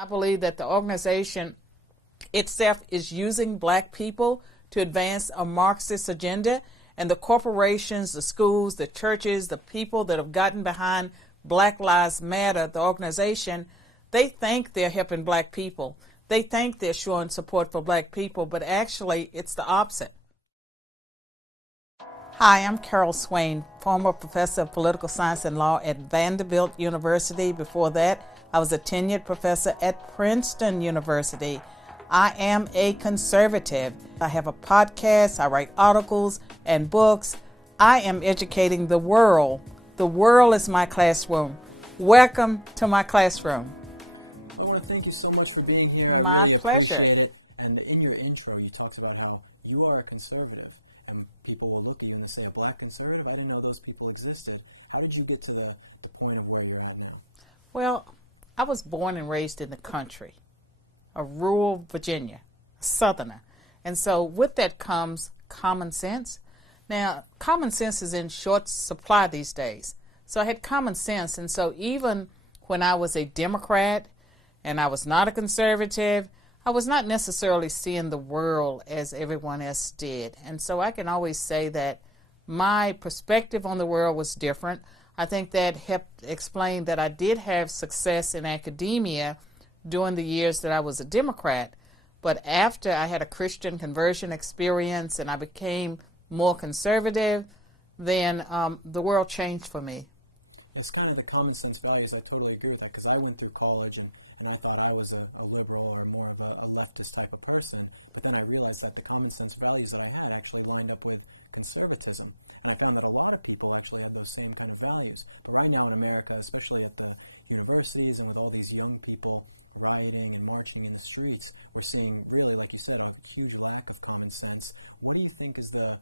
I believe that the organization itself is using black people to advance a Marxist agenda, and the corporations, the schools, the churches, the people that have gotten behind Black Lives Matter, the organization, they think they're helping black people. They think they're showing support for black people, but actually it's the opposite. Hi, I'm Carol Swain, former professor of political science and law at Vanderbilt University. Before that, I was a tenured professor at Princeton University. I am a conservative. I have a podcast, I write articles and books. I am educating the world. The world is my classroom. Welcome to my classroom. I want to thank you so much for being here. My pleasure. And in your intro, you talked about how you are a conservative, and people will look at you and say, a black conservative? I didn't know those people existed. How did you get to the point of where you are now? Well, I was born and raised in the country, a rural Virginia, a southerner. And so with that comes common sense. Now, common sense is in short supply these days. So I had common sense. And so even when I was a Democrat and I was not a conservative, I was not necessarily seeing the world as everyone else did. And so I can always say that my perspective on the world was different. I think that helped explain that I did have success in academia during the years that I was a Democrat. But after I had a Christian conversion experience and I became more conservative, then the world changed for me. It's kind of the common sense values. I totally agree with that, because I went through college and I thought I was a liberal or more of a leftist type of person. But then I realized that the common sense values that I had actually lined up with conservatism. And I found that a lot of people actually have those same kind of values. But right now in America, especially at the universities and with all these young people rioting and marching in the streets, we're seeing really, like you said, a huge lack of common sense. What do you think is the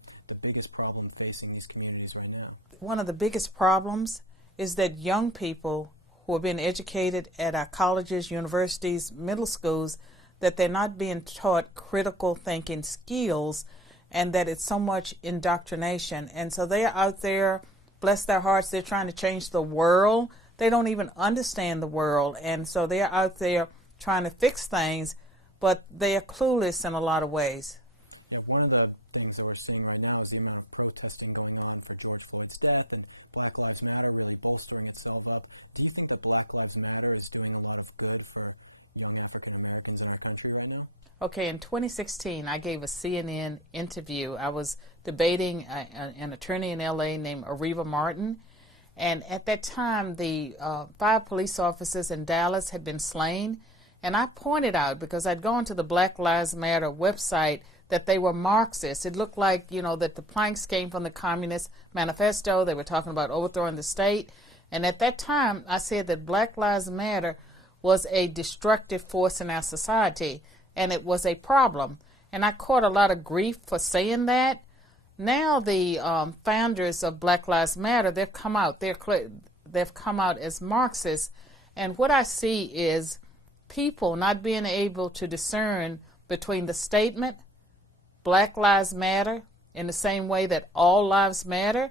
biggest problem facing these communities right now? One of the biggest problems is that young people who are being educated at our colleges, universities, middle schools, that they're not being taught critical thinking skills, and that it's so much indoctrination. And so they are out there, bless their hearts, they're trying to change the world. They don't even understand the world. And so they're out there trying to fix things, but they are clueless in a lot of ways. Yeah, one of the things that we're seeing right now is the amount of protesting going on for George Floyd's death, and Black Lives Matter really bolstering itself up. Do you think that Black Lives Matter is doing a lot of good for African Americans in our country right now? Okay, in 2016, I gave a CNN interview. I was debating an attorney in L.A. named Areva Martin, and at that time, the 5 police officers in Dallas had been slain, and I pointed out, because I'd gone to the Black Lives Matter website, that they were Marxists. It looked like, that the planks came from the Communist Manifesto. They were talking about overthrowing the state. And at that time, I said that Black Lives Matter was a destructive force in our society, and it was a problem. And I caught a lot of grief for saying that. Now the founders of Black Lives Matter, they've come out. They've come out as Marxists. And what I see is people not being able to discern between the statement, Black Lives Matter, in the same way that all lives matter.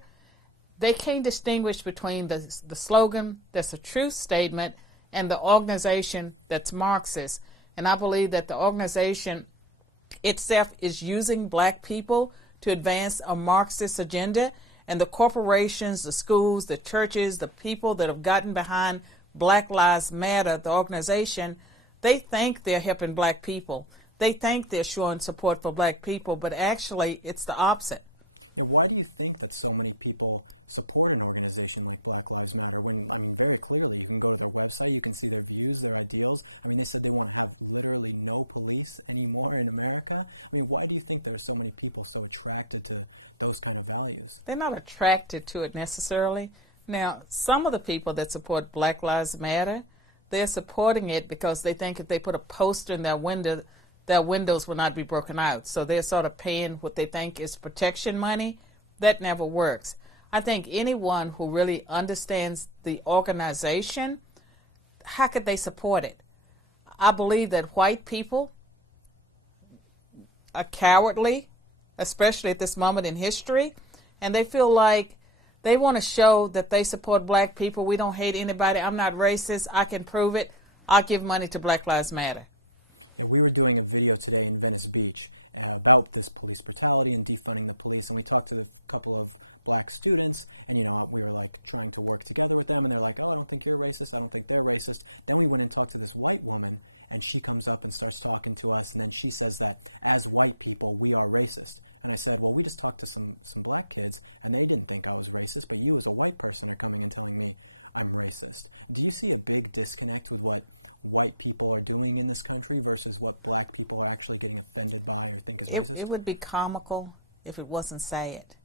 They can't distinguish between the slogan that's a true statement and the organization that's Marxist. And I believe that the organization itself is using black people to advance a Marxist agenda, and the corporations, the schools, the churches, the people that have gotten behind Black Lives Matter, the organization, they think they're helping black people. They think they're showing support for black people, but actually it's the opposite. And why do you think that so many people support an organization like Black Lives Matter? Very clearly, you can go to their website, you can see their views, their ideals. They said they want to have literally no police anymore in America. Why do you think there are so many people so attracted to those kind of values? They're not attracted to it necessarily. Now, some of the people that support Black Lives Matter, they're supporting it because they think if they put a poster in their window, their windows will not be broken out. So they're sort of paying what they think is protection money. That never works. I think anyone who really understands the organization, how could they support it? I believe that white people are cowardly, especially at this moment in history, and they feel like they want to show that they support black people. We don't hate anybody. I'm not racist. I can prove it. I'll give money to Black Lives Matter. We were doing a video today in Venice Beach about this police brutality and defunding the police, and we talked to a couple of black students, and we were like trying to work together with them, and they're like, "Oh, I don't think you're racist. I don't think they're racist." Then we went and talked to this white woman, and she comes up and starts talking to us, and then she says that as white people, we are racist. And I said, well, we just talked to some black kids, and they didn't think I was racist, but you as a white person are coming and telling me I'm racist. Do you see a big disconnect with what white people are doing in this country versus what black people are actually getting offended by? It would be comical if it wasn't sad.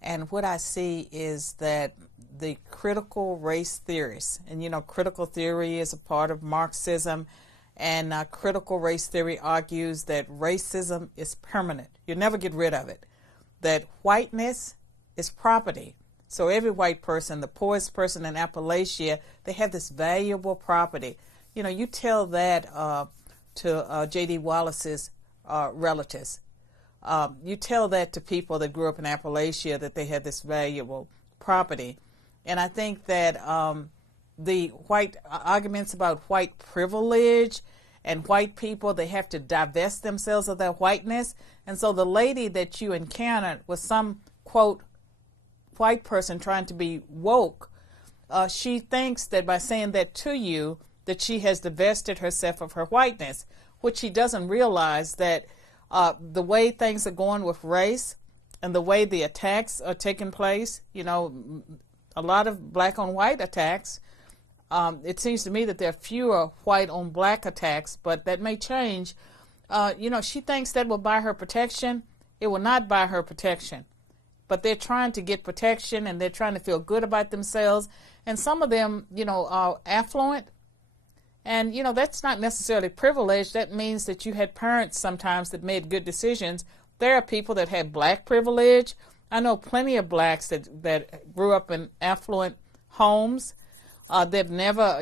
And what I see is that the critical race theorists, and critical theory is a part of Marxism, and critical race theory argues that racism is permanent. You never get rid of it. That whiteness is property. So every white person, the poorest person in Appalachia, they have this valuable property. You tell that to J.D. Wallace's relatives. You tell that to people that grew up in Appalachia, that they had this valuable property. And I think that the white arguments about white privilege and white people, they have to divest themselves of their whiteness. And so the lady that you encountered was some, quote, white person trying to be woke. She thinks that by saying that to you, that she has divested herself of her whiteness, which she doesn't realize that the way things are going with race and the way the attacks are taking place, a lot of black on white attacks. It seems to me that there are fewer white on black attacks, but that may change. She thinks that will buy her protection. It will not buy her protection. But they're trying to get protection, and they're trying to feel good about themselves. And some of them, are affluent. And, that's not necessarily privilege. That means that you had parents sometimes that made good decisions. There are people that had black privilege. I know plenty of blacks that grew up in affluent homes. They've never,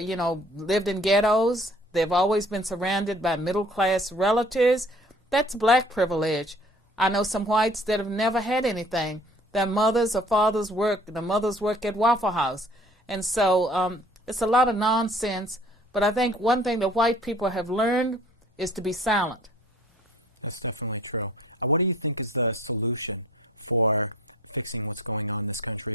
lived in ghettos. They've always been surrounded by middle-class relatives. That's black privilege. I know some whites that have never had anything. Their mothers or fathers work. The mothers work at Waffle House. And so it's a lot of nonsense. But I think one thing that white people have learned is to be silent. That's definitely true. And what do you think is the solution for fixing what's going on in this country?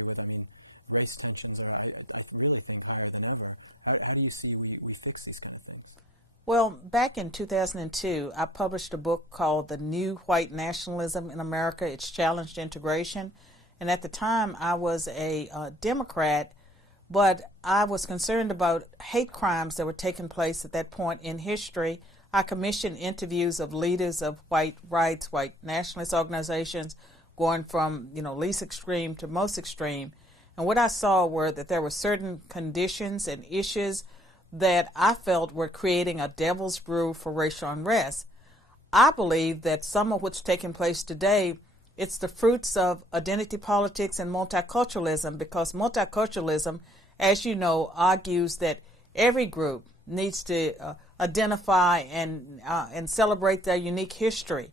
Race tensions are, I really think, higher than ever. How do you see we fix these kind of things? Well, back in 2002, I published a book called The New White Nationalism in America, Its Challenge to Integration. And at the time, I was a Democrat, but I was concerned about hate crimes that were taking place at that point in history. I commissioned interviews of leaders of white rights, white nationalist organizations, going from, least extreme to most extreme. And what I saw were that there were certain conditions and issues that I felt were creating a devil's brew for racial unrest. I believe that some of what's taking place today, it's the fruits of identity politics and multiculturalism, because multiculturalism, as you know, argues that every group needs to identify and celebrate their unique history.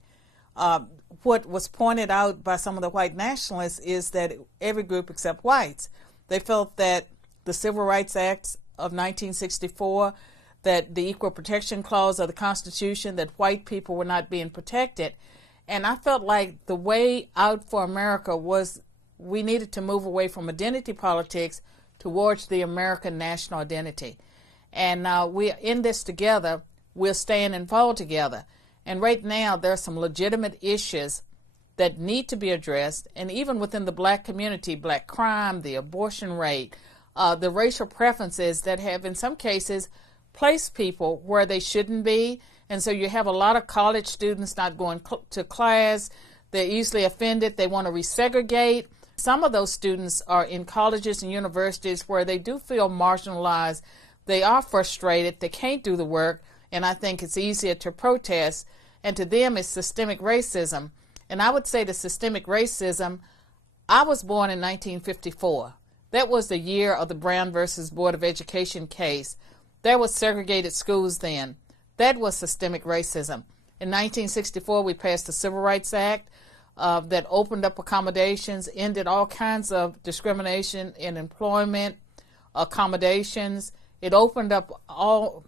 What was pointed out by some of the white nationalists is that every group except whites, they felt that the Civil Rights Act of 1964, that the Equal Protection Clause of the Constitution, that white people were not being protected. And I felt like the way out for America was we needed to move away from identity politics towards the American national identity. And we're in this together. We'll stand and fall together. And right now, there are some legitimate issues that need to be addressed. And even within the black community, black crime, the abortion rate, the racial preferences that have, in some cases, placed people where they shouldn't be. And so you have a lot of college students not going to class. They're easily offended. They want to resegregate. Some of those students are in colleges and universities where they do feel marginalized. They are frustrated. They can't do the work. And I think it's easier to protest. And to them, it's systemic racism. And I would say the systemic racism, I was born in 1954. That was the year of the Brown versus Board of Education case. There was segregated schools then. That was systemic racism. In 1964, we passed the Civil Rights Act that opened up accommodations, ended all kinds of discrimination in employment, accommodations. It opened up all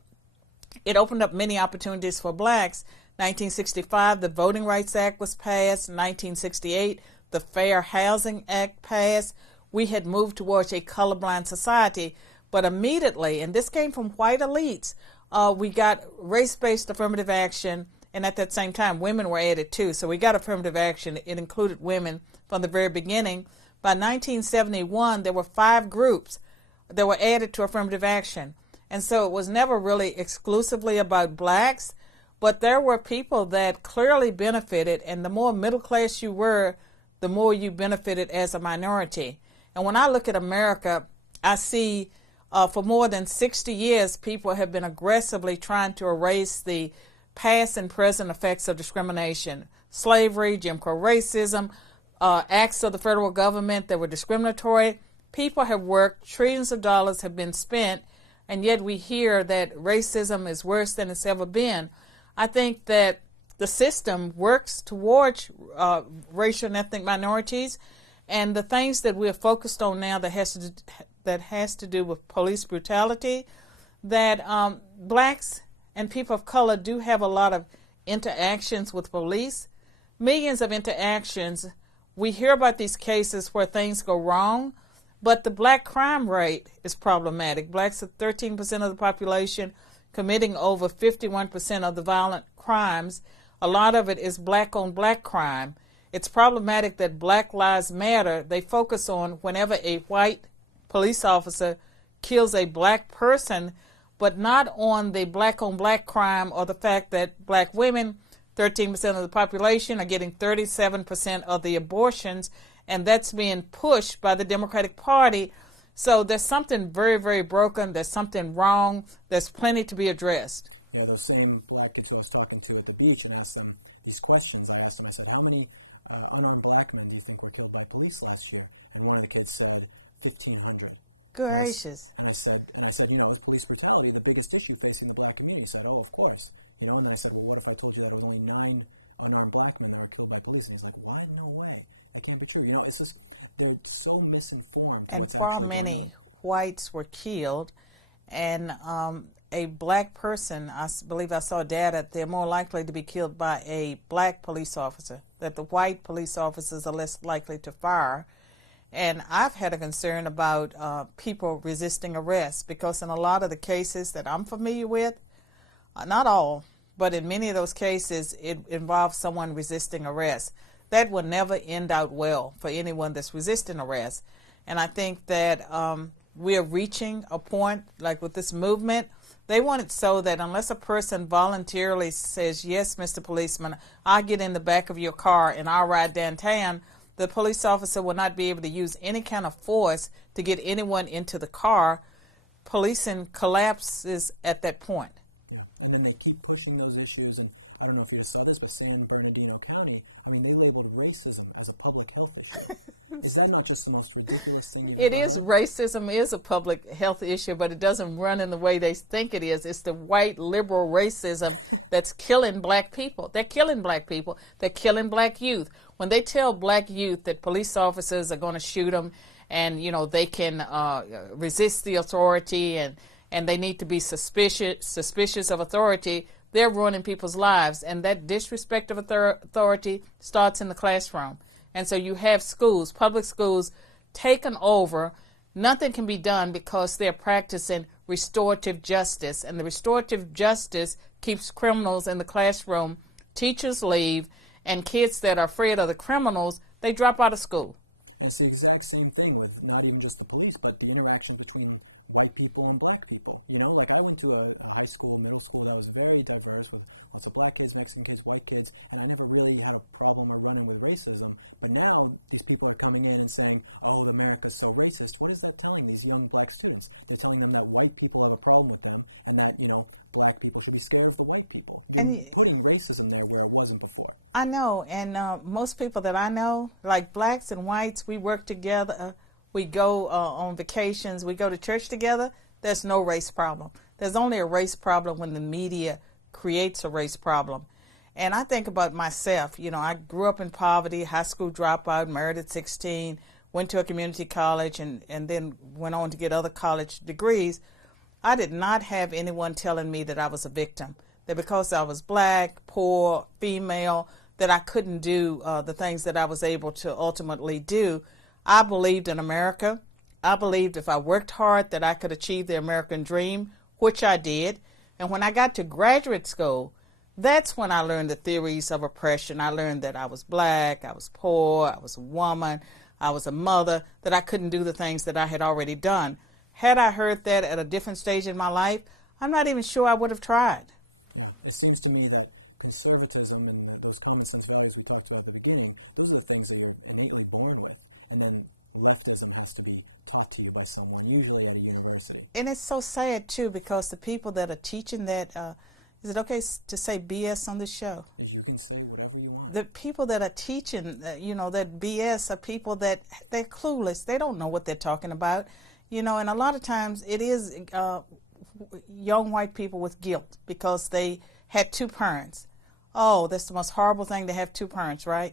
it opened up many opportunities for blacks. 1965, the Voting Rights Act was passed. 1968, the Fair Housing Act passed. We had moved towards a colorblind society, but immediately, and this came from white elites, we got race-based affirmative action, and at that same time, women were added too. So we got affirmative action. It included women from the very beginning. By 1971, there were 5 groups that were added to affirmative action. And so it was never really exclusively about blacks, but there were people that clearly benefited, and the more middle class you were, the more you benefited as a minority. And when I look at America, I see for more than 60 years, people have been aggressively trying to erase the past and present effects of discrimination. Slavery, Jim Crow racism, acts of the federal government that were discriminatory. People have worked, trillions of dollars have been spent, and yet we hear that racism is worse than it's ever been. I think that the system works towards racial and ethnic minorities, and the things that we're focused on now that has to do with police brutality, that blacks and people of color do have a lot of interactions with police, millions of interactions. We hear about these cases where things go wrong, but the black crime rate is problematic. Blacks are 13% of the population, committing over 51% of the violent crimes. A lot of it is black-on-black crime. It's problematic that Black Lives Matter, they focus on whenever a white police officer kills a black person, but not on the black-on-black crime or the fact that black women, 13% of the population, are getting 37% of the abortions, and that's being pushed by the Democratic Party. So there's something very, very broken. There's something wrong. There's plenty to be addressed. Yeah, those same black people I was talking to at the beach and asked them these questions. I asked them, I said, how many unarmed black men do you think were killed by police last year? And one of the kids said 1,500. Gracious. And I said, you know, with police brutality, the biggest issue facing the black community. He said, oh, of course. You know, and I said, well, what if I told you that there was only 9 unarmed black men that were killed by police? And he's like, what? No way. That can't be true. You know, it's just, they're so misinformed. And far many whites were killed, and a black person, I believe I saw data, they're more likely to be killed by a black police officer, that the white police officers are less likely to fire. And I've had a concern about people resisting arrest, because in a lot of the cases that I'm familiar with, not all, but in many of those cases, it involves someone resisting arrest. That will never end out well for anyone that's resisting arrest. And I think that we're reaching a point, like with this movement, they want it so that unless a person voluntarily says, yes, Mr. Policeman, I'll get in the back of your car and I'll ride downtown, the police officer will not be able to use any kind of force to get anyone into the car. Policing collapses at that point. And then they keep pushing those issues, and I don't know if you saw this, but same in Bernardino County, I mean, they labeled racism as a public health issue. Is that not just the most ridiculous thing? It is. Racism is a public health issue, but it doesn't run in the way they think it is. It's the white liberal racism that's killing black people. They're killing black people. They're killing black youth. When they tell black youth that police officers are going to shoot them, and you know they can resist the authority, and they need to be suspicious of authority, they're ruining people's lives. And that disrespect of authority starts in the classroom. And so you have schools, public schools, taken over. Nothing can be done because they're practicing restorative justice. And the restorative justice keeps criminals in the classroom. Teachers leave, and kids that are afraid of the criminals, they drop out of school. It's the exact same thing with not even just the police, but the interaction between white people and black people. You know, like I went to a high school, middle school that was very diverse with lots of black kids, Mexican kids, white kids, and I never really had a problem or running with racism. But now these people are coming in and saying, oh, America's so racist. What is that telling these young black students? They're telling them that white people have a problem with them, and that, you know, black people should be scared for white people. And putting racism there where it wasn't before. I know, and most people that I know, like blacks and whites, we work together. We go on vacations. We go to church together. There's no race problem. There's only a race problem when the media creates a race problem. And I think about myself. You know, I grew up in poverty, high school dropout, married at 16, went to a community college, and then went on to get other college degrees. I did not have anyone telling me that I was a victim, that because I was black, poor, female, that I couldn't do the things that I was able to ultimately do. I believed in America. I believed if I worked hard that I could achieve the American dream, which I did. And when I got to graduate school, that's when I learned the theories of oppression. I learned that I was black, I was poor, I was a woman, I was a mother, that I couldn't do the things that I had already done. Had I heard that at a different stage in my life, I'm not even sure I would have tried. Yeah, it seems to me that conservatism and those common sense values we talked about at the beginning, those are the things that you're innately born with. And then leftism has to be taught to you by someone, usually at a university. And it's so sad, too, because the people that are teaching that, is it okay to say BS on this show? If you can say whatever you want. The people that are teaching, that BS are people that they're clueless. They don't know what they're talking about. And a lot of times it is young white people with guilt because they had two parents. Oh, that's the most horrible thing to have two parents, right?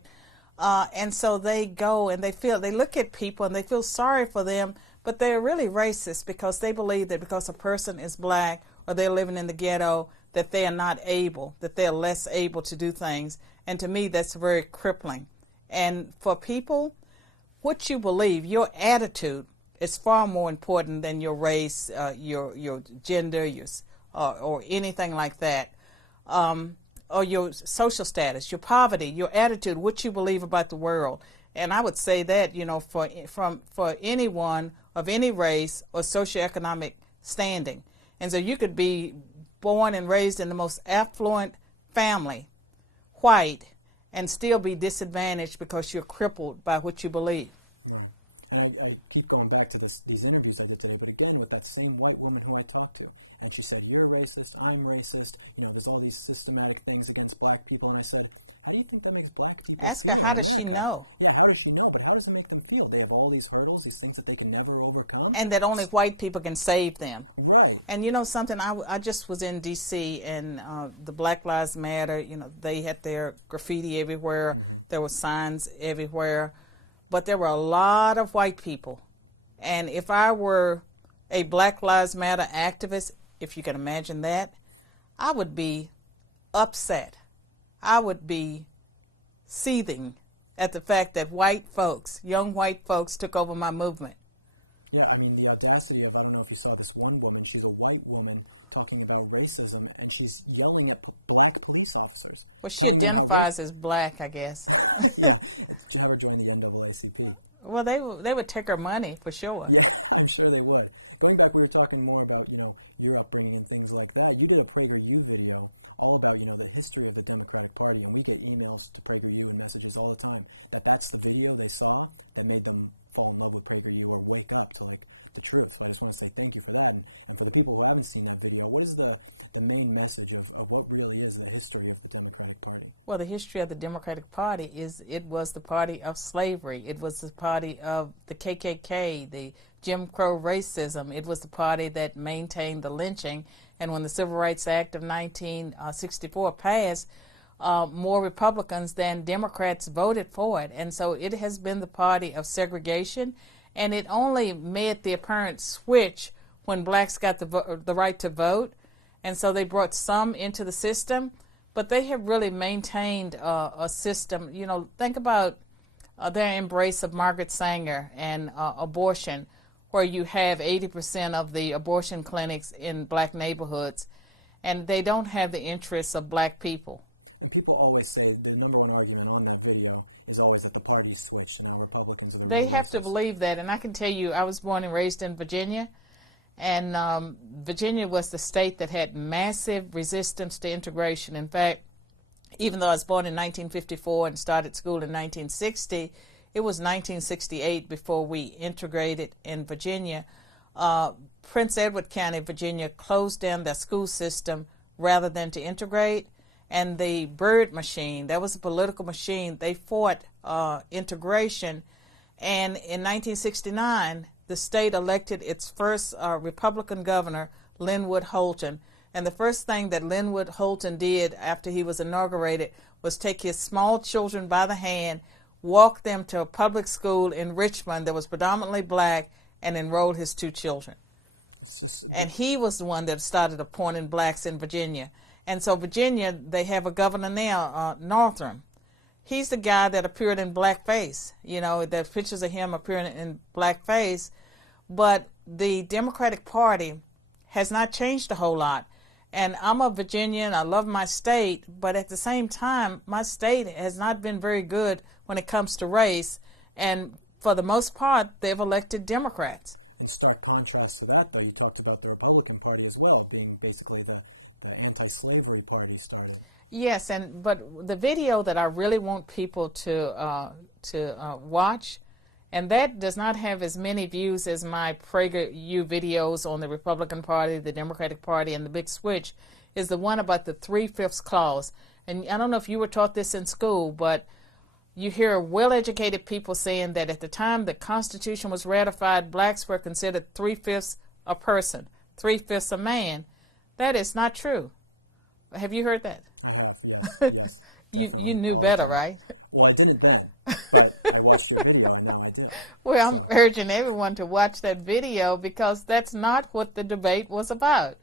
And so they go and they look at people and they feel sorry for them, but they're really racist because they believe that because a person is black or they're living in the ghetto, that they are not able, that they're less able to do things. And to me, that's very crippling. And for people, what you believe, your attitude, is far more important than your race, your gender, or anything like that, or your social status, your poverty, your attitude, what you believe about the world. And I would say that for anyone of any race or socioeconomic standing. And so you could be born and raised in the most affluent family, white, and still be disadvantaged because you're crippled by what you believe. I keep going back to these interviews I did today, but again, with that same white woman who I talked to, and she said, you're racist, I'm racist, there's all these systematic things against black people, and I said, how do you think that makes black people Ask feel? her, how does she know? Yeah, how does she know, but how does it make them feel? They have all these hurdles, these things that they can never overcome. And that only white people can save them. Right. And something, I just was in D.C., and the Black Lives Matter, they had their graffiti everywhere, there were signs everywhere, but there were a lot of white people. And if I were a Black Lives Matter activist, if you can imagine that, I would be upset. I would be seething at the fact that white folks, young white folks, took over my movement. Yeah, the audacity of, I don't know if you saw this one woman, she's a white woman talking about racism, and she's yelling at black police officers. Well, she identifies as black, I guess. She never joined the NAACP. Well, they would take her money, for sure. Yeah, I'm sure they would. Going back, we were talking more about, your upbringing and things like that. You did a PragerU video all about, the history of the Democratic Party. And we get emails to PragerU and messages all the time that that's the video they saw that made them fall in love with PragerU or wake up to the truth. I just want to say thank you for that. And for the people who haven't seen that video, what is the main message of what really is the history of the Democratic Party? Well, the history of the Democratic Party is it was the party of slavery. It was the party of the KKK, the Jim Crow racism. It was the party that maintained the lynching. And when the Civil Rights Act of 1964 passed, more Republicans than Democrats voted for it. And so it has been the party of segregation. And it only made the apparent switch when blacks got the right to vote. And so they brought some into the system. But they have really maintained a system. Think about their embrace of Margaret Sanger and abortion, where you have 80% of the abortion clinics in black neighborhoods, and they don't have the interests of black people. And people always say the number one argument on that video is always that the party switched and how Republicans... They have to believe that, and I can tell you, I was born and raised in Virginia, and Virginia was the state that had massive resistance to integration. In fact, even though I was born in 1954 and started school in 1960, it was 1968 before we integrated in Virginia. Prince Edward County, Virginia, closed down their school system rather than to integrate. And the Byrd machine, that was a political machine, they fought integration. And in 1969, the state elected its first Republican governor, Linwood Holton. And the first thing that Linwood Holton did after he was inaugurated was take his small children by the hand, walk them to a public school in Richmond that was predominantly black, and enroll his two children. And he was the one that started appointing blacks in Virginia. And so Virginia, they have a governor now, Northam. He's the guy that appeared in blackface. You know, there's pictures of him appearing in blackface. But the Democratic Party has not changed a whole lot. And I'm a Virginian. I love my state. But at the same time, my state has not been very good when it comes to race. And for the most part, they've elected Democrats. In stark contrast to that, though, you talked about the Republican Party as well, being basically the anti-slavery party started. Yes, but the video that I really want people to watch, and that does not have as many views as my PragerU videos on the Republican Party, the Democratic Party, and the Big Switch, is the one about the 3/5 clause. And I don't know if you were taught this in school, but you hear well-educated people saying that at the time the Constitution was ratified, blacks were considered 3/5 a person, 3/5 a man. That is not true. Have you heard that? Yeah, yes. You knew better, right? Well, I didn't then. I watched the video and I did. Well, I'm urging everyone to watch that video because that's not what the debate was about.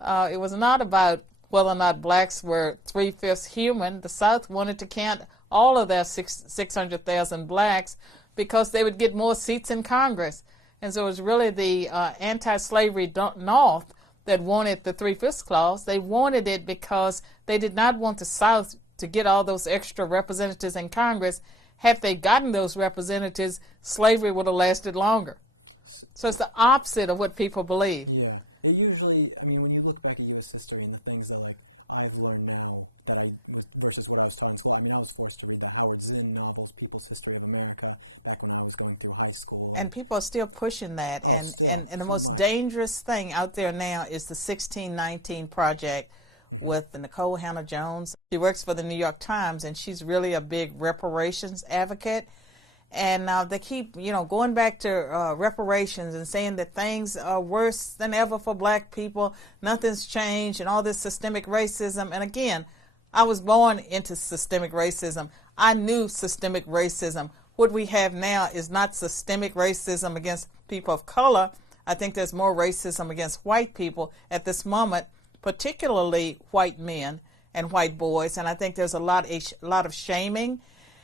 It was not about whether or not blacks were 3/5 human. The South wanted to count all of their 600,000 blacks because they would get more seats in Congress. And so it was really the anti-slavery North that wanted the 3/5 clause. They wanted it because they did not want the South to get all those extra representatives in Congress. Had they gotten those representatives, slavery would have lasted longer. So it's the opposite of what people believe. Yeah. It usually, I mean, when you look back at U.S. history and the things that I've learned now, versus what I was taught in school, I'm now supposed to read the Howard Zinn novels, People's History of America, like when I was going through high school. And people are still pushing that. And the most dangerous thing out there now is the 1619 Project with Nicole Hannah-Jones. She works for the New York Times, and she's really a big reparations advocate. And they keep, going back to reparations and saying that things are worse than ever for black people. Nothing's changed and all this systemic racism. And again, I was born into systemic racism. I knew systemic racism. What we have now is not systemic racism against people of color. I think there's more racism against white people at this moment, particularly white men and white boys. And I think there's a lot of shaming.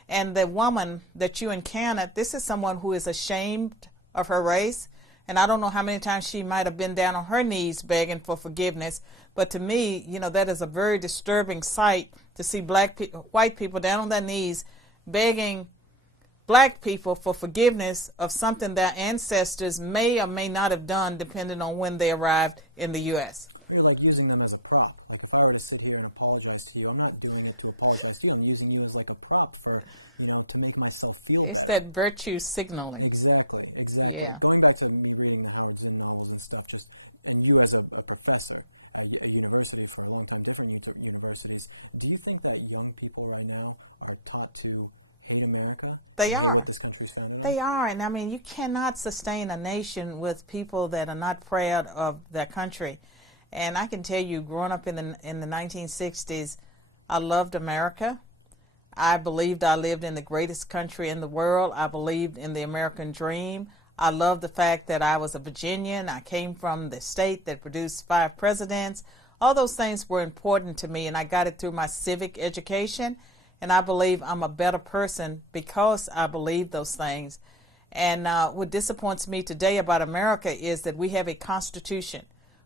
And the woman that you encountered, this is someone who is ashamed of her race. And I don't know how many times she might have been down on her knees begging for forgiveness. But to me, that is a very disturbing sight to see white people down on their knees begging black people for forgiveness of something their ancestors may or may not have done, depending on when they arrived in the U.S. You're like using them as a prop. Like if I were to sit here and apologize to you, I'm not doing it to apologize to you. I'm using you as like a prop for, to make myself feel It's better. that virtue signaling. Exactly. Yeah. Going back to me reading the Howard Zinn novels and stuff, and you as a professor at university for a long time, different universities, do you think that young people right now are taught to hate America? They are. This country's friendly? They are. And I mean, you cannot sustain a nation with people that are not proud of their country. And I can tell you, growing up in the 1960s, I loved America. I believed I lived in the greatest country in the world. I believed in the American dream. I loved the fact that I was a Virginian. I came from the state that produced 5 presidents. All those things were important to me, and I got it through my civic education. And I believe I'm a better person because I believe those things. And what disappoints me today about America is that we have a constitution.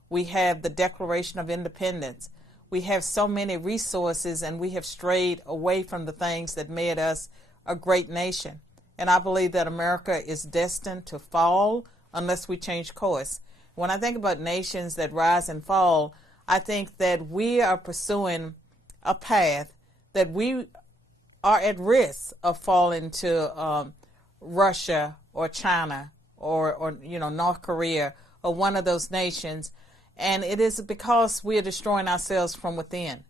We have the Declaration of Independence. We have so many resources, and we have strayed away from the things that made us a great nation. And I believe that America is destined to fall unless we change course. When I think about nations that rise and fall, I think that we are pursuing a path that we are at risk of falling to Russia or China or North Korea or one of those nations. And it is because we are destroying ourselves from within.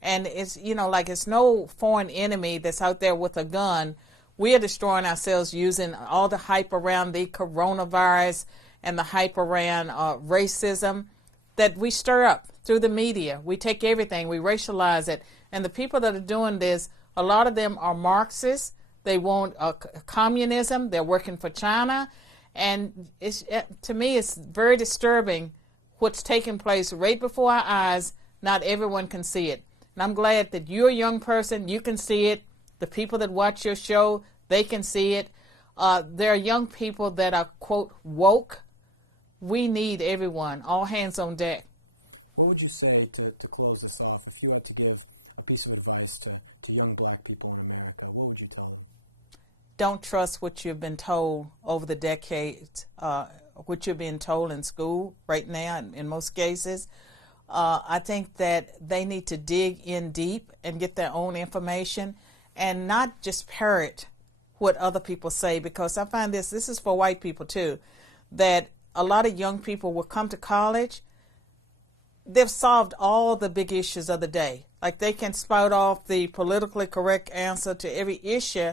And it's, it's no foreign enemy that's out there with a gun. We are destroying ourselves using all the hype around the coronavirus and the hype around racism that we stir up through the media. We take everything, we racialize it. And the people that are doing this, a lot of them are Marxists. They want communism. They're working for China. And to me, it's very disturbing what's taking place right before our eyes. Not everyone can see it. And I'm glad that you're a young person, you can see it. The people that watch your show, they can see it. There are young people that are, quote, woke. We need everyone, all hands on deck. What would you say to close this off? If you had to give a piece of advice to young black people in America, what would you tell them? Don't trust what you've been told over the decades, what you're being told in school right now in most cases. I think that they need to dig in deep and get their own information and not just parrot what other people say, because I find this is for white people too, that a lot of young people will come to college, they've solved all the big issues of the day. Like they can spout off the politically correct answer to every issue,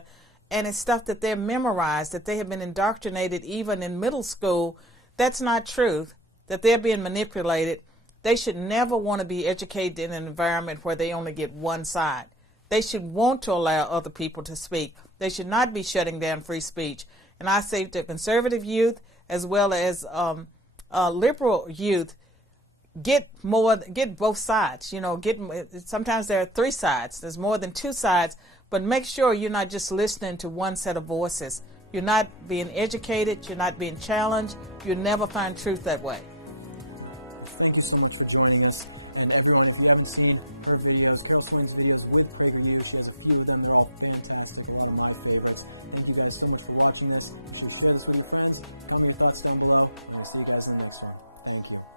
and it's stuff that they're memorized, that they have been indoctrinated even in middle school. That's not truth, that they're being manipulated. They should never want to be educated in an environment where they only get one side. They should want to allow other people to speak. They should not be shutting down free speech. And I say to conservative youth as well as liberal youth, get both sides. Sometimes there are three sides. There's more than two sides. But make sure you're not just listening to one set of voices. You're not being educated. You're not being challenged. You'll never find truth that way. Thank you so much for joining us. And everyone, if you haven't seen her videos, Carol Swain's videos with Great Media, she has a few of them. They're all fantastic and one of my favorites. Thank you guys so much for watching this. Share this with your friends. Comment your thoughts down below. And I'll see you guys in the next one. Thank you.